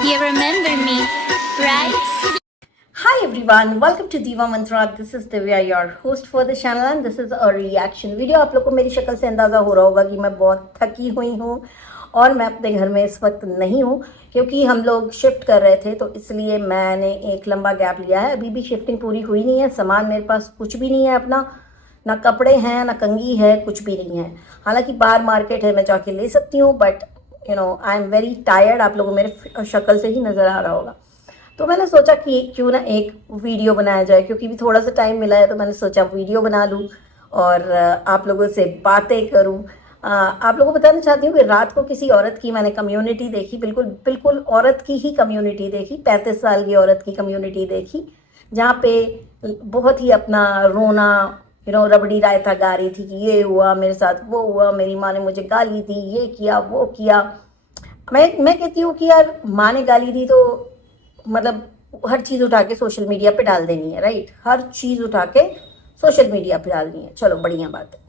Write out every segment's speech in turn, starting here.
You remember me, right? Hi everyone, welcome to Diva Mantra. This is Divya, your host for the channel, and this is a reaction video. आप लोग को मेरी शक्ल से अंदाज़ा हो रहा होगा कि मैं बहुत थकी हुई हूँ और मैं अपने घर में इस वक्त नहीं हूँ क्योंकि हम लोग शिफ्ट कर रहे थे, तो इसलिए मैंने एक लंबा गैप लिया है। अभी भी शिफ्टिंग पूरी हुई नहीं है, सामान मेरे पास कुछ भी नहीं है अपना, ना कपड़े हैं ना कंघी है, कुछ भी नहीं है। हालांकि बाहर मार्केट है, मैं जाके ले सकती हूँ, but I am very tired. आप लोगों को मेरे शक्ल से ही नज़र आ रहा होगा। तो मैंने सोचा कि क्यों ना एक वीडियो बनाया जाए, क्योंकि भी थोड़ा सा टाइम मिला है, तो मैंने सोचा वीडियो बना लूँ और आप लोगों से बातें करूँ। आप लोगों को बताना चाहती हूँ कि रात को किसी औरत की मैंने कम्युनिटी देखी, बिल्कुल बिल्कुल औरत की ही कम्युनिटी देखी, 35 साल की औरत की कम्युनिटी देखी, जहाँ पे बहुत ही अपना रोना रबड़ी रायता गा रही थी कि ये हुआ मेरे साथ, वो हुआ, मेरी माँ ने मुझे गाली दी, ये किया वो किया। मैं कहती हूँ कि यार माँ ने गाली दी तो मतलब हर चीज़ उठा के सोशल मीडिया पे डाल देनी है, राइट? हर चीज़ उठा के सोशल मीडिया पे डालनी है, चलो बढ़िया बात है।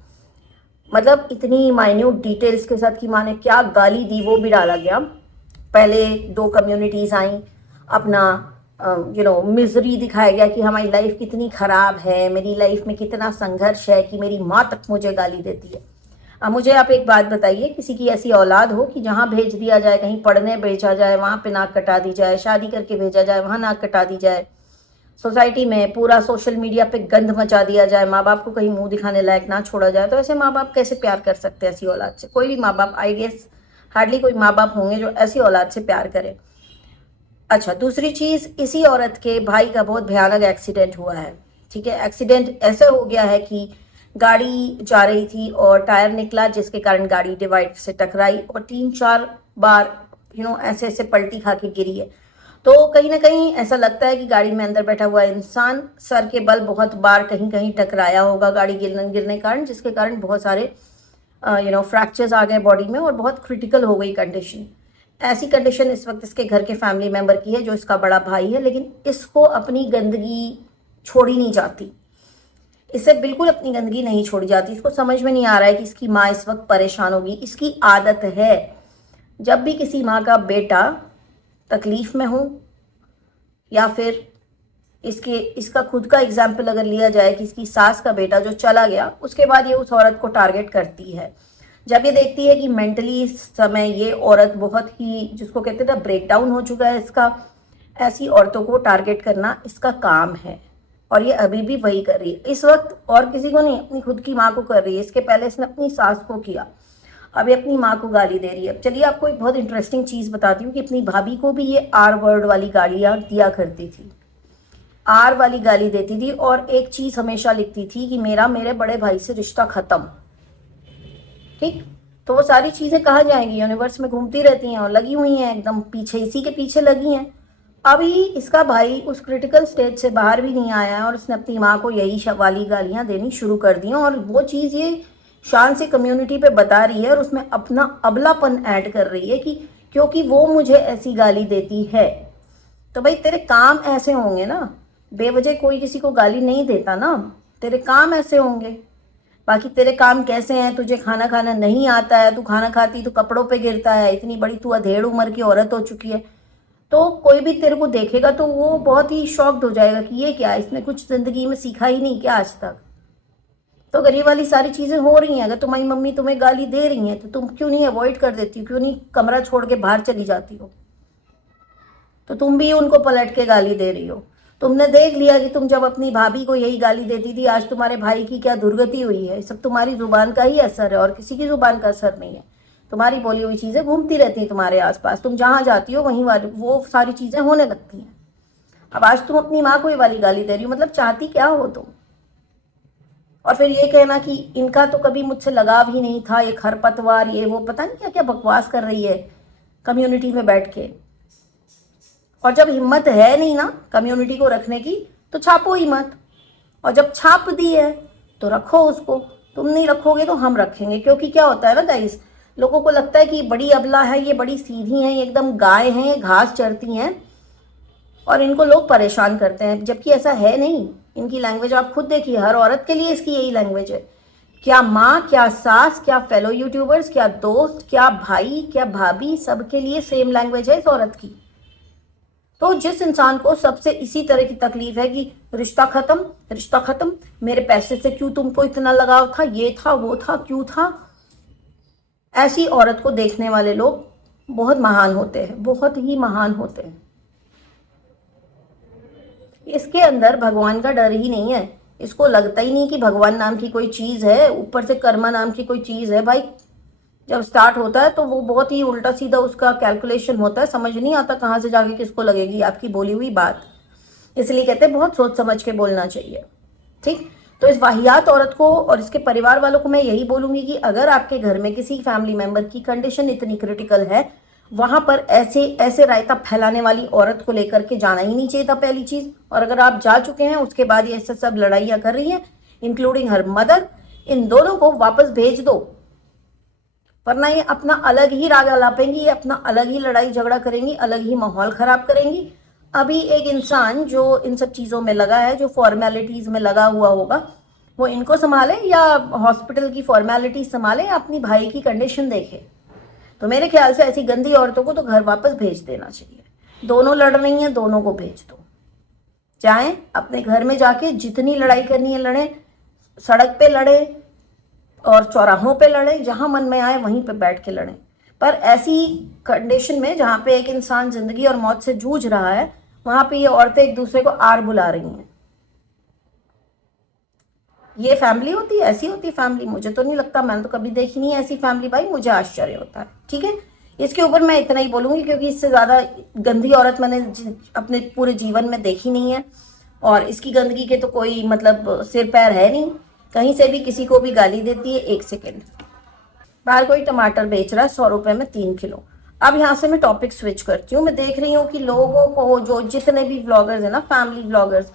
मतलब इतनी माइन्यूट डिटेल्स के साथ कि माँ ने क्या गाली दी वो भी डाला गया। पहले दो कम्युनिटीज़ आई, अपना मिजरी दिखाया गया कि हमारी लाइफ कितनी ख़राब है, मेरी लाइफ में कितना संघर्ष है कि मेरी माँ तक मुझे गाली देती है। अब मुझे आप एक बात बताइए, किसी की ऐसी औलाद हो कि जहाँ भेज दिया जाए, कहीं पढ़ने भेजा जाए वहाँ पे नाक कटा दी जाए, शादी करके भेजा जाए वहाँ नाक कटा दी जाए, सोसाइटी में पूरा सोशल मीडिया पे गंद मचा दिया जाए, माँ बाप को कहीं मुंह दिखाने लायक ना छोड़ा जाए, तो ऐसे माँ बाप कैसे प्यार कर सकते हैं ऐसी औलाद से? कोई भी माँ बाप, आई गेस हार्डली कोई माँ बाप होंगे जो ऐसी औलाद से प्यार करे। अच्छा, दूसरी चीज़, इसी औरत के भाई का बहुत भयानक एक्सीडेंट हुआ है। ठीक है, एक्सीडेंट ऐसे हो गया है कि गाड़ी जा रही थी और टायर निकला, जिसके कारण गाड़ी डिवाइड से टकराई और 3-4 बार ऐसे ऐसे पलटी खा के गिरी है। तो कहीं ना कहीं ऐसा लगता है कि गाड़ी में अंदर बैठा हुआ इंसान सर के बल बहुत बार कहीं कहीं टकराया होगा गाड़ी गिरने के कारण, जिसके कारण बहुत सारे फ्रैक्चर्स आ गए बॉडी में और बहुत क्रिटिकल हो गई कंडीशन। ऐसी कंडीशन इस वक्त इसके घर के फैमिली मेंबर की है, जो इसका बड़ा भाई है, लेकिन इसको अपनी गंदगी छोड़ी नहीं जाती, इसे बिल्कुल अपनी गंदगी नहीं छोड़ी जाती। इसको समझ में नहीं आ रहा है कि इसकी माँ इस वक्त परेशान होगी। इसकी आदत है, जब भी किसी माँ का बेटा तकलीफ में हो या फिर इसका खुद का एग्जाम्पल अगर लिया जाए कि इसकी सास का बेटा जो चला गया, उसके बाद ये उस औरत को टारगेट करती है। जब ये देखती है कि मेंटली इस समय ये औरत बहुत ही, जिसको कहते थे ब्रेक डाउन हो चुका है इसका, ऐसी औरतों को टारगेट करना इसका काम है और ये अभी भी वही कर रही है। इस वक्त और किसी को नहीं, अपनी खुद की माँ को कर रही है। इसके पहले इसने अपनी सास को किया, अभी अपनी माँ को गाली दे रही है। चलिए आपको एक बहुत इंटरेस्टिंग चीज़ बताती हूँ कि अपनी भाभी को भी ये आर वर्ड वाली गालियाँ दिया करती थी, आर वाली गाली देती थी और एक चीज़ हमेशा लिखती थी कि मेरा मेरे बड़े भाई से रिश्ता ख़त्म। ठीक, तो वो सारी चीज़ें कहाँ जाएंगी? यूनिवर्स में घूमती रहती हैं और लगी हुई हैं एकदम पीछे, इसी के पीछे लगी हैं। अभी इसका भाई उस क्रिटिकल स्टेज से बाहर भी नहीं आया है और उसने अपनी माँ को यही वाली गालियाँ देनी शुरू कर दी हैं और वो चीज़ ये शान से कम्युनिटी पे बता रही है और उसमें अपना अबलापन ऐड कर रही है कि क्योंकि वो मुझे ऐसी गाली देती है। तो भाई तेरे काम ऐसे होंगे ना, बेवजह कोई किसी को गाली नहीं देता ना, तेरे काम ऐसे होंगे। बाकी तेरे काम कैसे हैं? तुझे खाना खाना नहीं आता है, तू खाना खाती तो कपड़ों पे गिरता है, इतनी बड़ी तू अधेड़ उम्र की औरत हो चुकी है, तो कोई भी तेरे को देखेगा तो वो बहुत ही शॉक्ड हो जाएगा कि ये क्या, इसने कुछ जिंदगी में सीखा ही नहीं क्या आज तक? तो अगर ये वाली सारी चीजें हो रही हैं, अगर तुम्हारी मम्मी तुम्हें गाली दे रही हैं, तो तुम क्यों नहीं अवॉइड कर देती हो? क्यों नहीं कमरा छोड़ के बाहर चली जाती हो? तो तुम भी उनको पलट के गाली दे रही हो। तुमने देख लिया कि तुम जब अपनी भाभी को यही गाली देती थी, आज तुम्हारे भाई की क्या दुर्गति हुई है। सब तुम्हारी जुबान का ही असर है और किसी की जुबान का असर नहीं है। तुम्हारी बोली हुई चीज़ें घूमती रहती हैं तुम्हारे आसपास, तुम जहाँ जाती हो वहीं वाली वो सारी चीज़ें होने लगती हैं। अब आज तुम अपनी माँ को ये वाली गाली दे रही हो, मतलब चाहती क्या हो तुम? और फिर ये कहना कि इनका तो कभी मुझसे लगाव ही नहीं था, ये खरपतवार, ये वो, पता नहीं क्या क्या बकवास कर रही है कम्युनिटी में बैठ के। और जब हिम्मत है नहीं ना कम्युनिटी को रखने की, तो छापो ही मत, और जब छाप दी है तो रखो उसको। तुम नहीं रखोगे तो हम रखेंगे, क्योंकि क्या होता है ना गाइस, लोगों को लगता है कि ये बड़ी अबला है, ये बड़ी सीधी है, ये एकदम गाय हैं, ये घास चरती हैं और इनको लोग परेशान करते हैं, जबकि ऐसा है नहीं। इनकी लैंग्वेज आप खुद देखिए, हर औरत के लिए इसकी यही लैंग्वेज है। क्या माँ, क्या सास, क्या फेलो यूट्यूबर्स, क्या दोस्त, क्या भाई, क्या भाभी, सबके लिए सेम लैंग्वेज है इस औरत की। तो जिस इंसान को सबसे इसी तरह की तकलीफ है कि रिश्ता खत्म, मेरे पैसे से क्यों तुमको इतना लगाव था, ये था वो था, क्यों था, ऐसी औरत को देखने वाले लोग बहुत महान होते हैं, बहुत ही महान होते हैं। इसके अंदर भगवान का डर ही नहीं है। इसको लगता ही नहीं कि भगवान नाम की कोई चीज़ है, ऊपर से कर्मा नाम की कोई चीज़ है। भाई जब स्टार्ट होता है तो वो बहुत ही उल्टा सीधा उसका कैलकुलेशन होता है, समझ नहीं आता कहाँ से जाके किसको लगेगी आपकी बोली हुई बात। इसलिए कहते हैं बहुत सोच समझ के बोलना चाहिए। ठीक, तो इस वाहियात औरत को और इसके परिवार वालों को मैं यही बोलूँगी कि अगर आपके घर में किसी फैमिली मेम्बर की कंडीशन इतनी क्रिटिकल है, वहाँ पर ऐसे रायता फैलाने वाली औरत को लेकर के जाना ही नहीं चाहिए था, पहली चीज़। और अगर आप जा चुके हैं उसके बाद ये सब लड़ाइयाँ कर रही हैं, इंक्लूडिंग हर मदर, इन दोनों को वापस भेज दो, वरना ये अपना अलग ही राग अलापेंगी, अपना अलग ही लड़ाई झगड़ा करेंगी, अलग ही माहौल ख़राब करेंगी। अभी एक इंसान जो इन सब चीज़ों में लगा है, जो फॉर्मेलिटीज़ में लगा हुआ होगा, वो इनको संभाले या हॉस्पिटल की फॉर्मेलिटीज संभाले या अपनी भाई की कंडीशन देखे। तो मेरे ख्याल से ऐसी गंदी औरतों को तो घर वापस भेज देना चाहिए। दोनों लड़ रही हैं, दोनों को भेज दो, चाहे अपने घर में जाके जितनी लड़ाई करनी है लड़ें, सड़क पे लड़े और चौराहों पे लड़े, जहां मन में आए वहीं पे बैठ के लड़ें। पर ऐसी कंडीशन में जहां पे एक इंसान जिंदगी और मौत से जूझ रहा है, वहां पे ये औरतें एक दूसरे को आड़ बुला रही हैं। ये फैमिली होती है, ऐसी होती है फैमिली? मुझे तो नहीं लगता, मैंने तो कभी देखी नहीं है ऐसी फैमिली। भाई मुझे आश्चर्य होता है। ठीक है, इसके ऊपर मैं इतना ही बोलूँगी क्योंकि इससे ज़्यादा गंदी औरत मैंने अपने पूरे जीवन में देखी नहीं है, और इसकी गंदगी के तो कोई मतलब सिर पैर है नहीं। कहीं से भी किसी को भी गाली देती है। एक सेकेंड, बाहर कोई टमाटर बेच रहा है 100 रुपये में 3 किलो। अब यहाँ से मैं टॉपिक स्विच करती हूँ। मैं देख रही हूँ कि लोगों को, जो जितने भी व्लॉगर्स हैं ना, फैमिली व्लॉगर्स,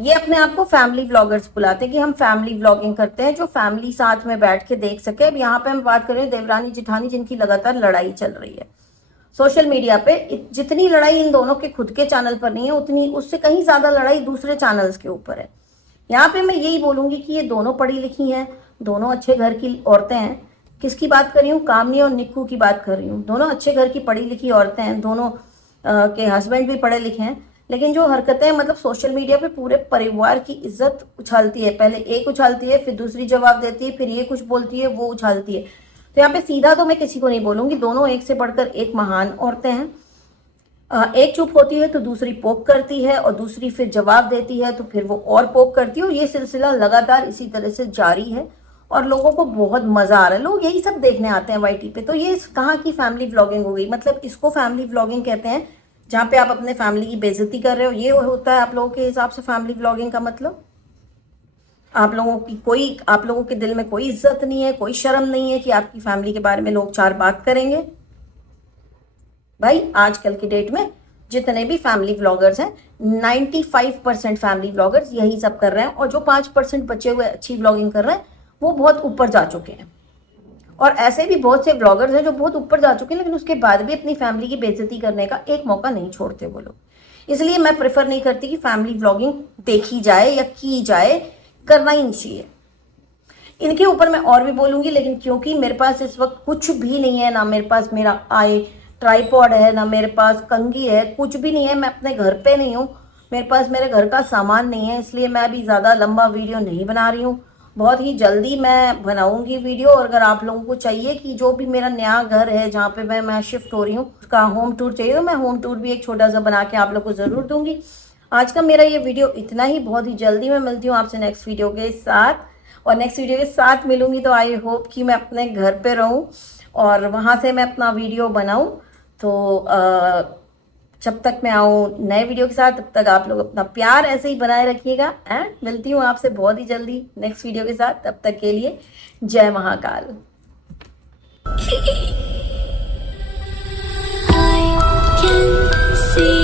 ये अपने आप को फैमिली व्लॉगर्स बुलाते हैं कि हम फैमिली व्लॉगिंग करते हैं, जो फैमिली साथ में बैठ के देख सके। अब यहाँ पे हम बात कर रहे हैं देवरानी जेठानी, जिनकी लगातार लड़ाई चल रही है सोशल मीडिया पे। जितनी लड़ाई इन दोनों के खुद के चैनल पर नहीं है, उतनी उससे कहीं ज्यादा लड़ाई दूसरे चैनल्स के ऊपर है। यहाँ पे मैं यही बोलूंगी कि ये दोनों पढ़ी लिखी हैं, दोनों अच्छे घर की औरतें हैं। किसकी बात कर रही हूँ? कामनी और निक्कू की बात कर रही हूँ। दोनों अच्छे घर की पढ़ी लिखी औरतें हैं, दोनों के हस्बैंड भी पढ़े लिखे हैं। लेकिन जो हरकतें मतलब सोशल मीडिया पे पूरे परिवार की इज्जत उछालती है, पहले एक उछालती है, फिर दूसरी जवाब देती है, फिर ये कुछ बोलती है, वो उछालती है। तो यहाँ पे सीधा तो मैं किसी को नहीं बोलूँगी, दोनों एक से बढ़कर एक महान औरतें हैं। एक चुप होती है तो दूसरी पोक करती है, और दूसरी फिर जवाब देती है तो फिर वो और पोक करती है, और ये सिलसिला लगातार इसी तरह से जारी है और लोगों को बहुत मज़ा आ रहा है। लोग यही सब देखने आते हैं वाईटी पे। तो ये कहाँ की फैमिली व्लॉगिंग हो गई? मतलब इसको फैमिली व्लॉगिंग कहते हैं जहाँ पे आप अपने फैमिली की बेइज्जती कर रहे हो। ये होता है आप लोगों के हिसाब से फैमिली व्लॉगिंग का मतलब? आप लोगों के दिल में कोई इज्जत नहीं है, कोई शर्म नहीं है कि आपकी फैमिली के बारे में लोग 4 बात करेंगे? भाई आजकल की डेट में जितने भी फैमिली व्लॉगर्स हैं, 95% फैमिली व्लॉगर्स यही सब कर रहे हैं, और जो 5% बचे हुए अच्छी व्लॉगिंग कर रहे हैं वो बहुत ऊपर जा चुके हैं। और ऐसे भी बहुत से व्लॉगर्स हैं जो बहुत ऊपर जा चुके हैं, लेकिन उसके बाद भी अपनी फैमिली की बेइज्जती करने का एक मौका नहीं छोड़ते वो लोग। इसलिए मैं प्रेफर नहीं करती कि फैमिली व्लॉगिंग देखी जाए या की जाए, करना ही नहीं चाहिए। इनके ऊपर मैं और भी बोलूँगी, लेकिन क्योंकि मेरे पास इस वक्त कुछ भी नहीं है, ना मेरे पास मेरा ट्राइपॉड है, ना मेरे पास कंघी है, कुछ भी नहीं है, मैं अपने घर पे नहीं हूँ, मेरे पास मेरे घर का सामान नहीं है, इसलिए मैं अभी ज़्यादा लंबा वीडियो नहीं बना रही हूँ। बहुत ही जल्दी मैं बनाऊंगी वीडियो, और अगर आप लोगों को चाहिए कि जो भी मेरा नया घर है जहाँ पे मैं शिफ्ट हो रही हूँ उसका होम टूर चाहिए, तो मैं होम टूर भी एक छोटा सा बना के आप लोग को ज़रूर दूंगी। आज का मेरा ये वीडियो इतना ही। बहुत ही जल्दी मैं मिलती हूँ आपसे नेक्स्ट वीडियो के साथ, और नेक्स्ट वीडियो के साथ मिलूंगी तो आई होप कि मैं अपने घर पे रहूँ और वहाँ से मैं अपना वीडियो बनाऊँ। तो जब तक मैं आऊँ नए वीडियो के साथ, तब तक आप लोग अपना प्यार ऐसे ही बनाए रखिएगा, एंड मिलती हूँ आपसे बहुत ही जल्दी नेक्स्ट वीडियो के साथ। तब तक के लिए जय महाकाल। I can see